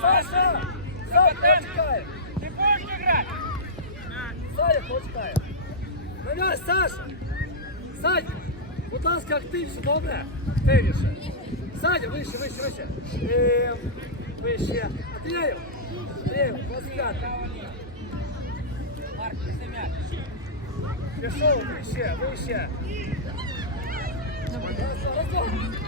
Саша! Саша, чекай! Саня, почекає. Мене, Саша! Саня! Будь ласка, активніше, добре? Активніше. Саня, вище, вище, вище. Е, вище. Адрієв. Адрієв, ласкати. Марк, не м'яч. Пішов, вище, вище. Раз, раз, раз.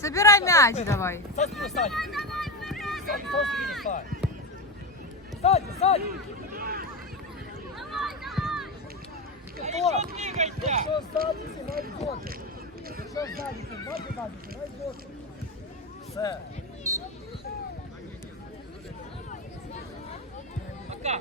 Собирай мяч давай. Садь, садь. Садь, садь. Садь, садь. Кто? Что сзади снимает боты? Что сзади снимает боты? Снимает боты. Все. Пока.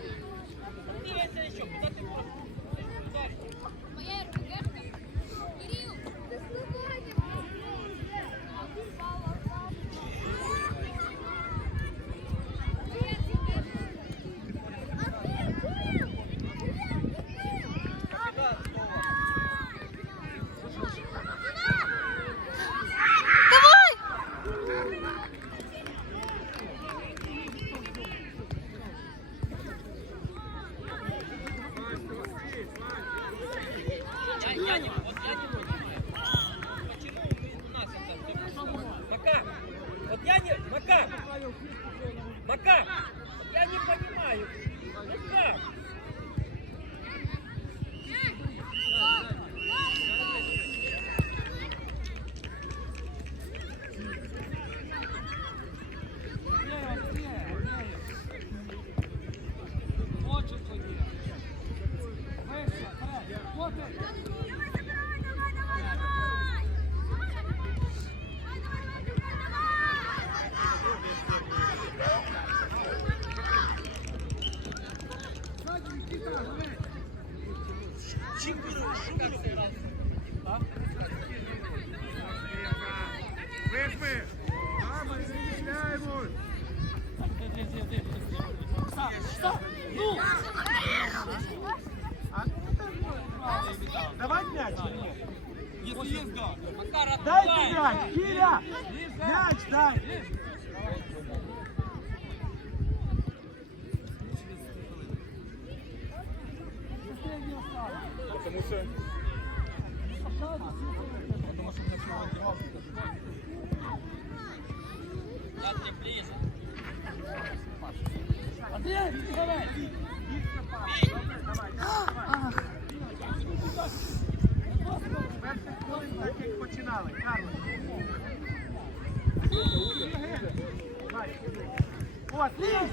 Рома, слізь!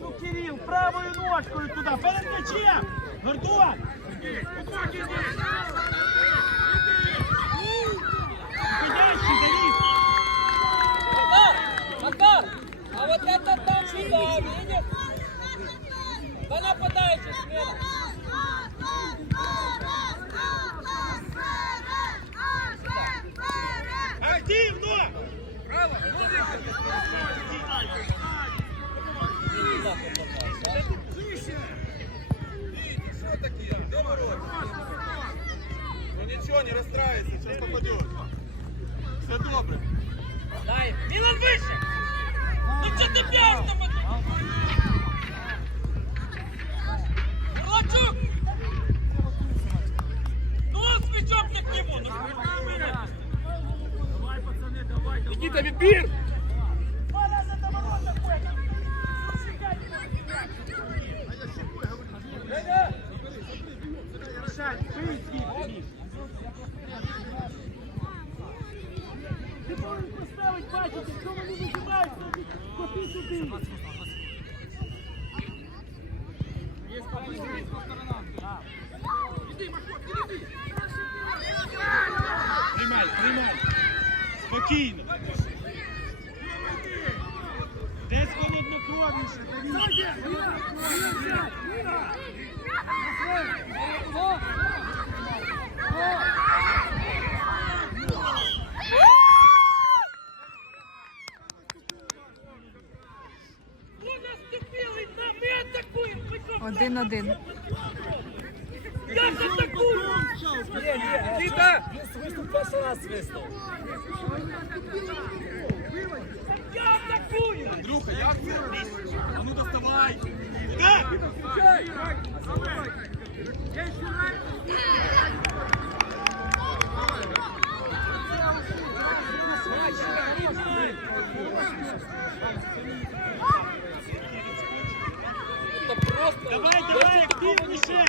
Ну, Кирил, правою ножкою туди, перед м'ячем! Гордон! Ходящий, Давид! Макар! Макар! А вот это там сюда, видишь? Да нападающий смена. Активно! Право, Что такие? До ворот. Ну ничего, не расстраивайся, сейчас попадет. Все добре. Дай. Милан выше! Ну что ты пьешь там? Бурлачук! Ну он с мячом не к нему! Ну что вы меня? Никита, Випир! Решать, бий звідти. Ти повинен поставити, бачити, що вони вижимають, коти туди. Тримай, тримай. Спокійно. Десь холоднокровніше, Он наступил, да мы атакуем! Вы что, Один-один. Я же атакую! Никита! Свистнув перший раз свистнув. Я атакую! Андрюха, як це? А ну доставай! Да! Это просто... Давай, Давай, давай, активніше.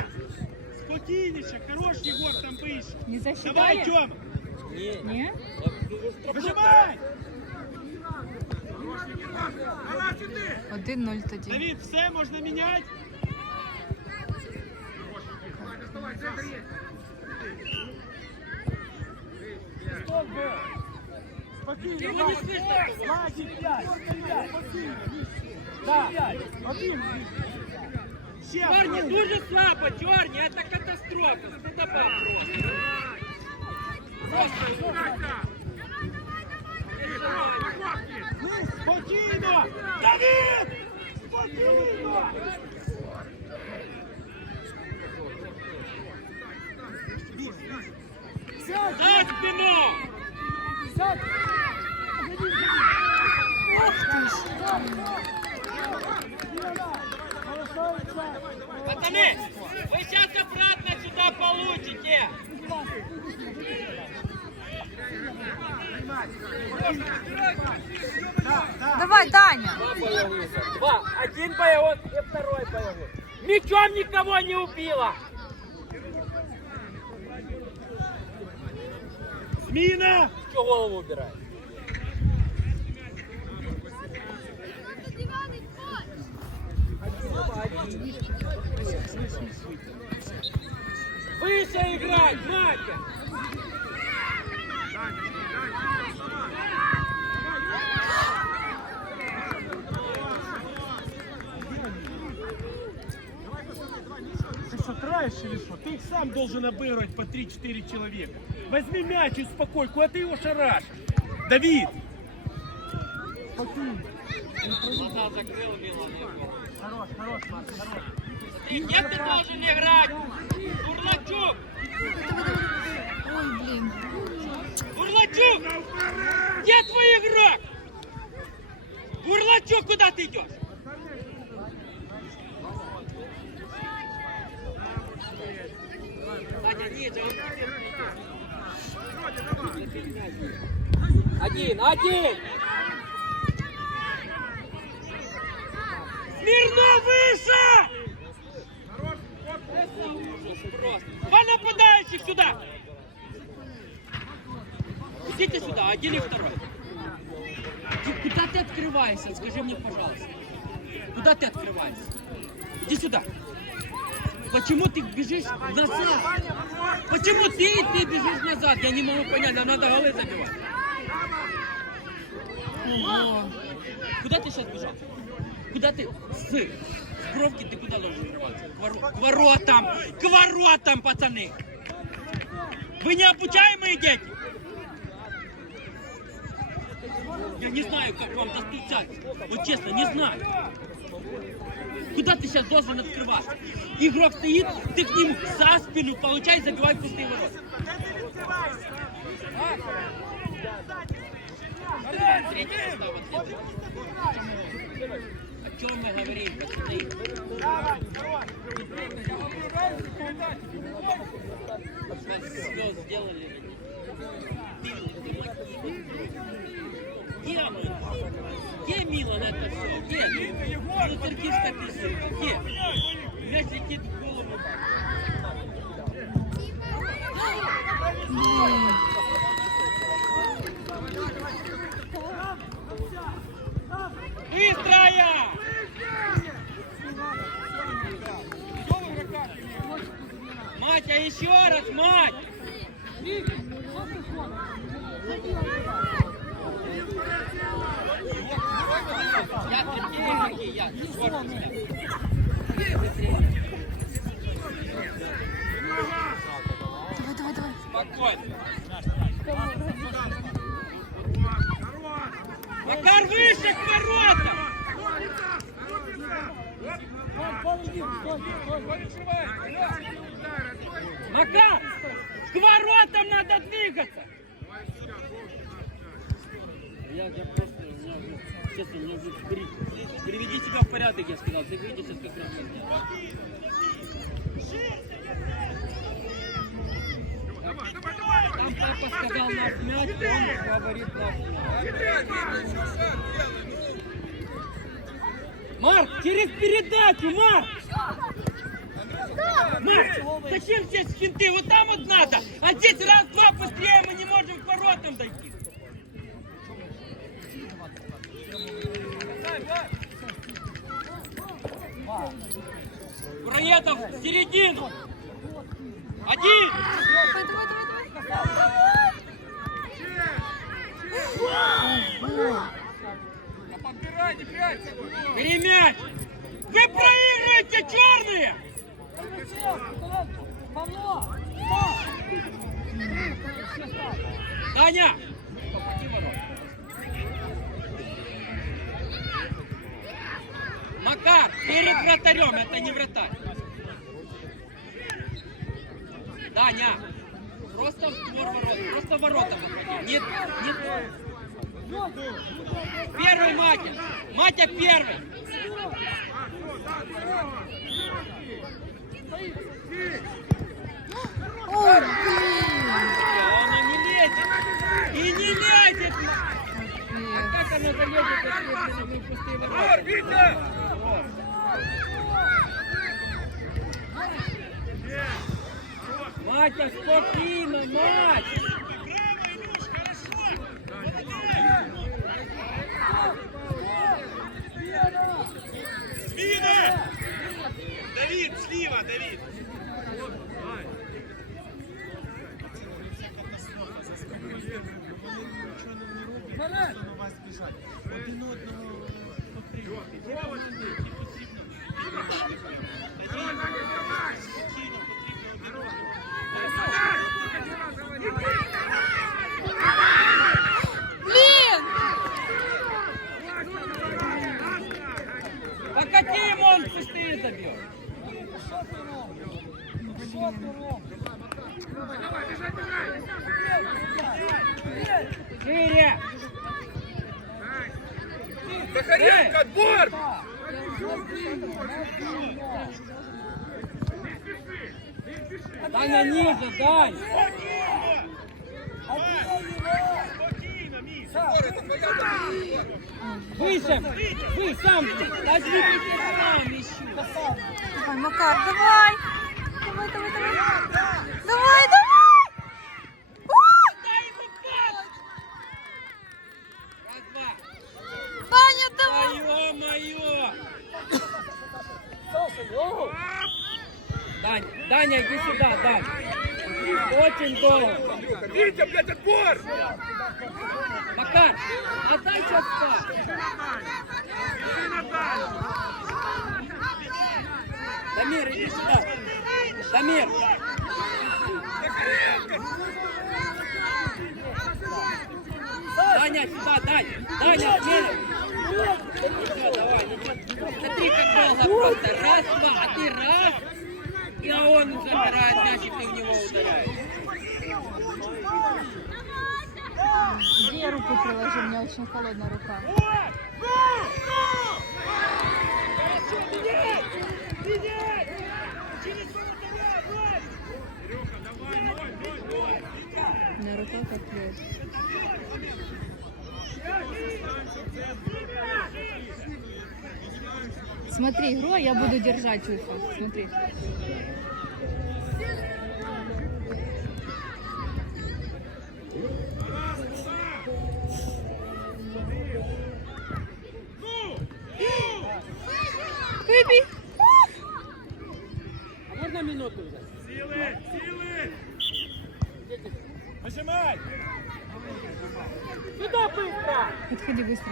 Спокійніше. Хорош, Єгор, там вийшов. Не защитает? Давай, Тьома. Не? Ні? Вижимай! 1-0 тоді. Давид, все, можна міняти? Стоп, Спокійно, Владик, 5, Спокійно, 5, 1, Чорні, дуже слабо, чорні, це катастрофа. Худоба просто. Просто, Ну, спокійно! Давид! Спокійно! Сядь! За спину! Сядь! Ох ти ж! Пацаны, вы сейчас обратно сюда получите. Да, да. Давай, Даня. Два боевых. Два. Один боевой и второй боевой. Мечом никого не убило. Зміна! Что голову убирает? Выше играть, Надя! Ты что, траешь или что? Ты их сам должен обыгрывать по 3-4 человека. Возьми мяч и успокой, куда ты его шарашишь? Давид! Спокойно. Закрыл, Милан. Хорош, хорош, Марк, хорош. Где ты должен играть? Бурлачук! Ой, блін. Бурлачук! Где твой игрок? Бурлачук, куда ты идешь? Один, один! Смирно выше! Два нападающих сюда! Идите сюда, один и второй. Куда ты открываешься? Скажи мне, пожалуйста. Куда ты открываешься? Иди сюда. Почему ты бежишь назад? Почему ты, ты бежишь назад? Я не могу понять, нам надо голы забивать. Ого. Куда ты сейчас бежал? Куда ты? С, с бровки ты куда должен открываться? К, воро- к воротам! К воротам, пацаны! Вы не обучаемые дети? Я не знаю, как вам достучаться. Вот честно, не знаю. Куда ты сейчас должен открываться? Игрок стоит, ты к нему за спину, получай, забивай пустые ворота. Третий состав. Чем мы говорим, пацаны? Все сделали. Где мы? Где Милан это все? Где? Ну, Сергей описывает. Где? Мяч летит в голову. Быстрая! Матя, еще раз, мать! Давай, давай, давай. Спокойно. Макар выше к воротам! Макар! К воротам надо двигаться! Я, я просто, у меня честно, у меня уже при- Приведи себя в порядок, я сказал. Ты видишь, сейчас как раз поднял. Там папа сказал наш мяч, он говорит наш мяч. Марк, через передачу, Марк! Марк, зачем здесь финты? Вот там вот надо, а здесь раз-два быстрее мы не можем к воротам дойти. Кураедов в середину. Один. Давай, давай. Ого. Бери мяч. Вы проигрываете, черные! Таня! Макар, перед вратарем, это не вратарь. Таня, просто в створ ворот, просто в ворота попади. Нет, нет. Первый Матя, Матя первый. Ой, блин. Она не лезет. И не лезет. Капец. Как она залезет, если пустые ворота? Матя, спокійно, мать! Давид, сліва, Давид! Один одного Блин! Покати ему, он пустые забьет. Шире! Захаренко, отбор! Таня ниже, дай! Выше! Вы сам! Возьми Макар, давай! давай, давай, давай. Давай, давай! Баня, давай! Ё-моё! Ну. Дань, Даня, иди сюда, Дань. Очень долго. Где руку приложу? У меня очень холодная рука. У меня рука как. Смотри игру, я буду держать уфа. Смотри. Подходи быстро.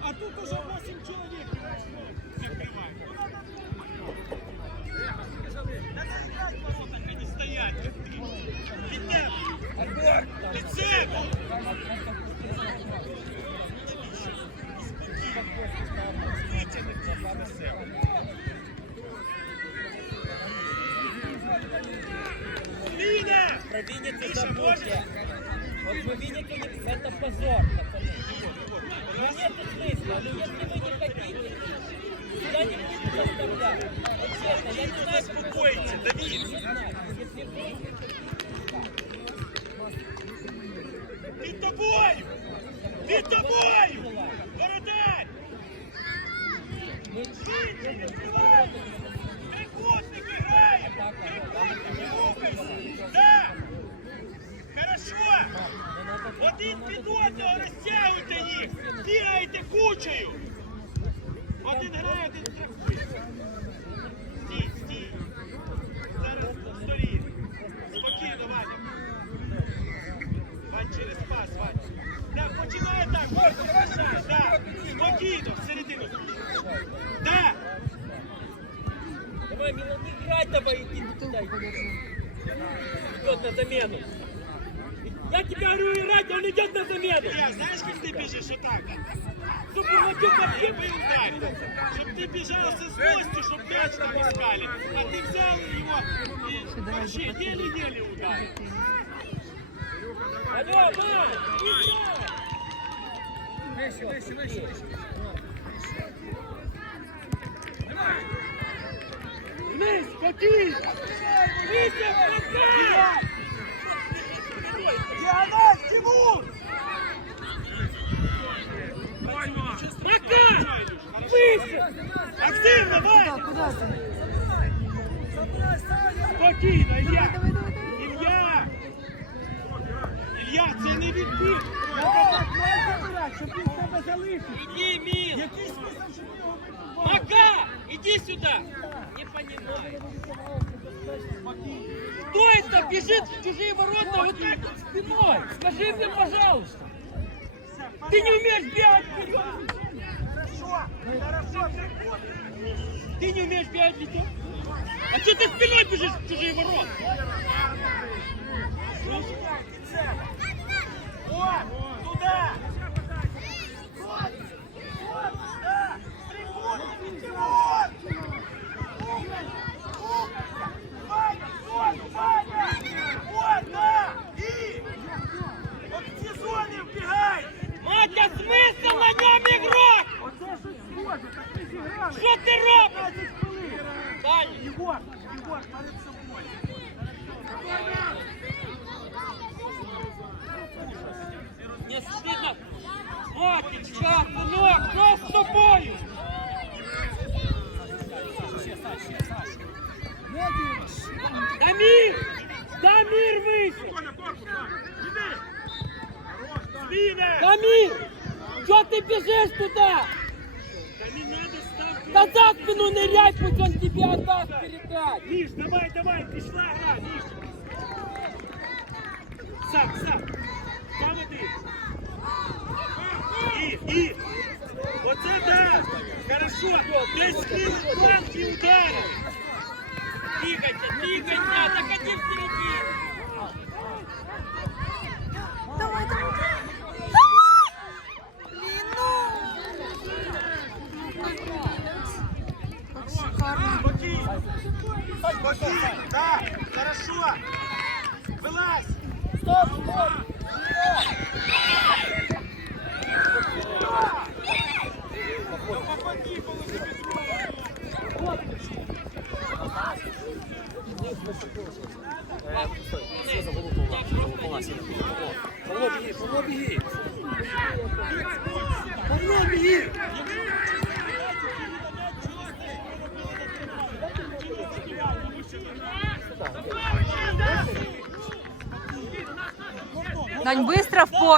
А тут уже 8 человек закрывают. Они стоят. Витя, отбор! Лице! Линя! Провинится забудьте. Вот вы видите, это позор, пацаны. Ну нет смысла, ну если вы не хотите, я не буду заставлять. Вот честно, я не знаю, Успокойте, Давид! не знаю. Если вы Під тобою! Під тобою! Один під одного розтягуйте їх! Бігаєте кучею! Один грає, один страхує. Стій, стій! Зараз сторін! Спокійно, Ваня! Вань, через пас, Вань. Так, починає так, можна, залишай, так. Спокійно, всередину. Так. Давай, Милан, не играй давай, иди туда, идет на замену. Я тебе говорю, играть, он идет на замену. Я, знаєш, як ти біжиш отак? Чтобы его типа Є удар. Щоб ти біжав зі злостю, щоб м'яч там искали. А ти взяв його і вообще еле-еле ударив. Алло, Вань, Вниз, скотись! Вися, пока! Діана, Тимур! Пока! Выше! Активно, Куда, Ваня! куда ты? Спокійно, Ілля! Давай, давай, давай. Ілля! Ілля, це не відбір! Треба так м'яч забирати, щоб він в тебе залишився! Иди, Мил! Який смисл, щоб його вибивати? Пока! Иди сюда! Не понимаю. Это бежит в чужие ворота вот так вот спиной? Скажи мне, пожалуйста. Ты не умеешь бегать вперед. Хорошо! Ты не умеешь бегать вперед. А что ты спиной бежишь в чужие ворота? О, туда! Вот, вот, да! Трикутник, Тимур! Ваня, вот, Ваня! Вот, да! И! Вот в ці зони вбігай! Мать, а нем игрок? Оце щось схоже, так ми зіграли! 15 хвилин! Дальний. Егор, Егор, перед собою! Не стыдно? Хватит, чахнул Дамир вийшов! Дамир! Чого ти біжиш туди? Да за спину ныряй, пусть он тебе отдаст передать! Миш, давай, давай, пришла гра, Миш! Сам, сам! Сам іди! І, і! Оце да! Хорошо! Десь скинув планк і ударив! Двигайся, двигайся, заходи в середину! Хорошо! быстро в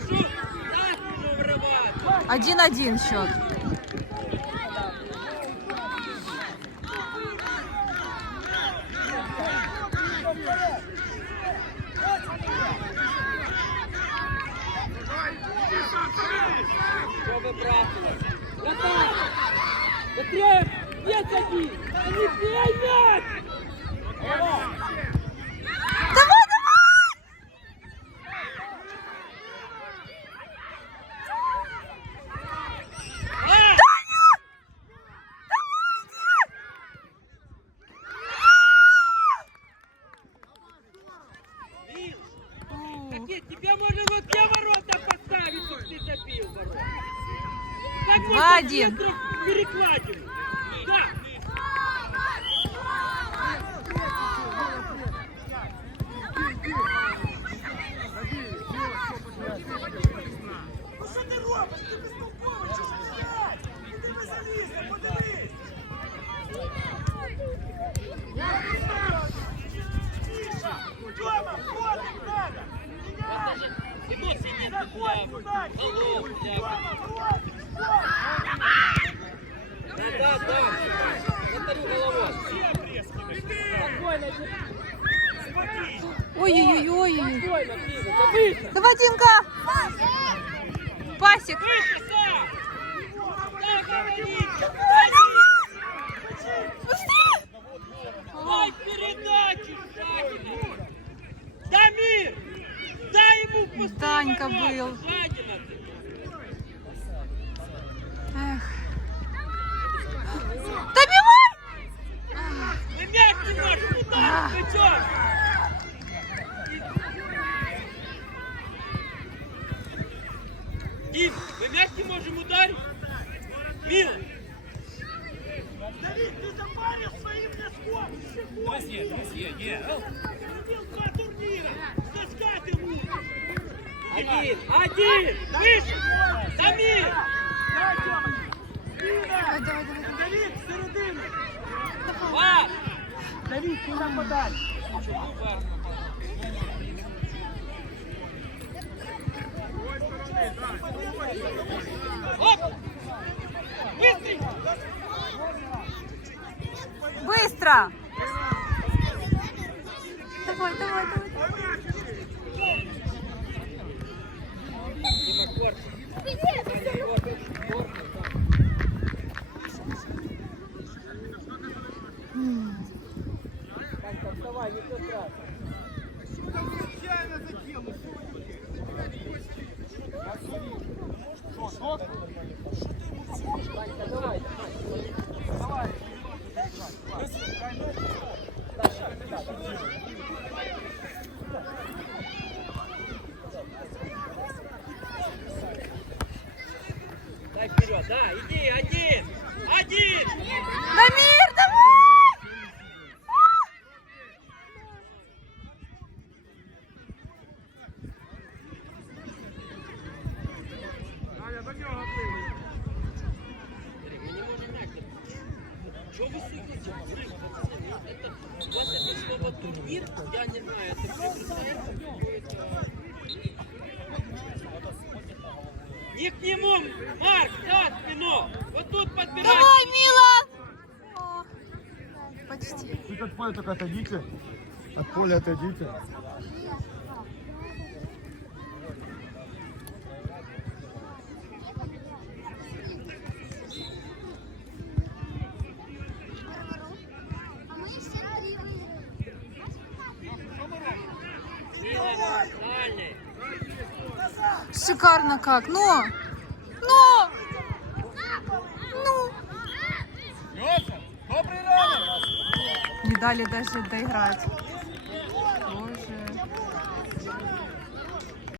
спину врываться. Один-один счет. Быстрее! Нет! Они бей мяч! Давай, выше. Давай, Димка. Пасик. Выше, сам! Да, говорите! Дай передачу, Жадина! Дамир! Дай ему пустые Данька ворота, был. Жадина ты! Эх. Добивай! Вы мяч не можешь ударить, вы чё? Дим, мы не можем ударить? Мил, Давид, ти запарив своїм носком! Ще ходиш! Победил два турнира! Таскать ему! один, один, выше! Дамир! Давид, середину! Пас! Давид, ти нам Быстро! Давай, давай, давай. Турнир, я не знаю, это приобретается какое-то... Не к нему, Марк, за спину! Вот тут подбирай! Давай, Мила! О, Почти. Вы от поля только отойдите. От поля отойдите. А мы все три выиграли. Мила, дальний! Шикарно как. Ну! Ну! Ну! Не дали даже доиграть.